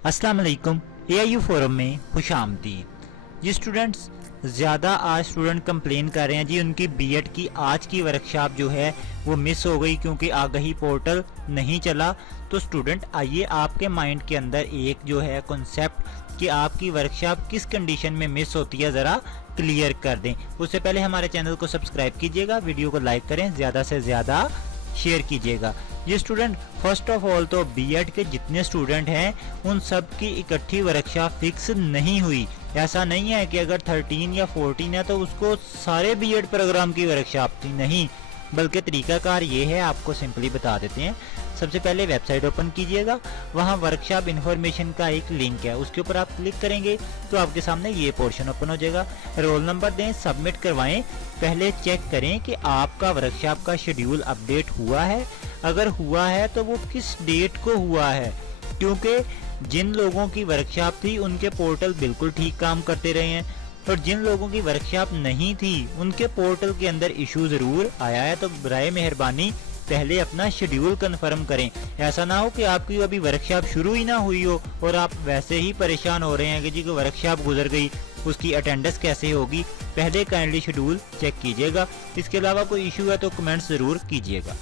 अस्सलाम वालेकुम। AIU forum में खुश आमदीद। जी स्टूडेंट्स, ज़्यादा आज स्टूडेंट कंप्लेन कर रहे हैं जी उनकी बीएड की आज की वर्कशॉप जो है वो मिस हो गई क्योंकि आगाही पोर्टल नहीं चला। तो स्टूडेंट आइए आपके माइंड के अंदर एक जो है कॉन्सेप्ट कि आपकी वर्कशॉप किस कंडीशन में मिस होती है ज़रा क्लियर कर दें। उससे पहले हमारे चैनल को सब्सक्राइब कीजिएगा, वीडियो को लाइक करें, ज़्यादा से ज़्यादा शेयर कीजिएगा। ये स्टूडेंट फर्स्ट ऑफ ऑल तो बीएड के जितने स्टूडेंट हैं उन सब की इकट्ठी वर्कशॉप फिक्स नहीं हुई। ऐसा नहीं है कि अगर 13 या 14 है तो उसको सारे बीएड प्रोग्राम की वर्कशॉप थी, नहीं, बल्कि तरीकाकार ये है, आपको सिंपली बता देते हैं। सबसे पहले वेबसाइट ओपन कीजिएगा, वहाँ वर्कशॉप इन्फॉर्मेशन का एक लिंक है, उसके ऊपर आप क्लिक करेंगे तो आपके सामने ये पोर्शन ओपन हो जाएगा। रोल नंबर दें, सबमिट करवाएं। पहले चेक करें कि आपका वर्कशॉप का शेड्यूल अपडेट हुआ है। अगर हुआ है तो वो किस डेट को हुआ है, क्योंकि जिन लोगों की वर्कशॉप थी उनके पोर्टल बिल्कुल ठीक काम करते रहे हैं और जिन लोगों की वर्कशॉप नहीं थी उनके पोर्टल के अंदर इशू जरूर आया है। तो बराए मेहरबानी पहले अपना शेड्यूल कंफर्म करें। ऐसा ना हो कि आपकी अभी वर्कशॉप शुरू ही ना हुई हो और आप वैसे ही परेशान हो रहे हैं कि जी को वर्कशॉप गुजर गई, उसकी अटेंडेंस कैसे होगी। पहले काइंडली शेड्यूल चेक कीजिएगा। इसके अलावा कोई इशू है तो कमेंट्स जरूर कीजिएगा।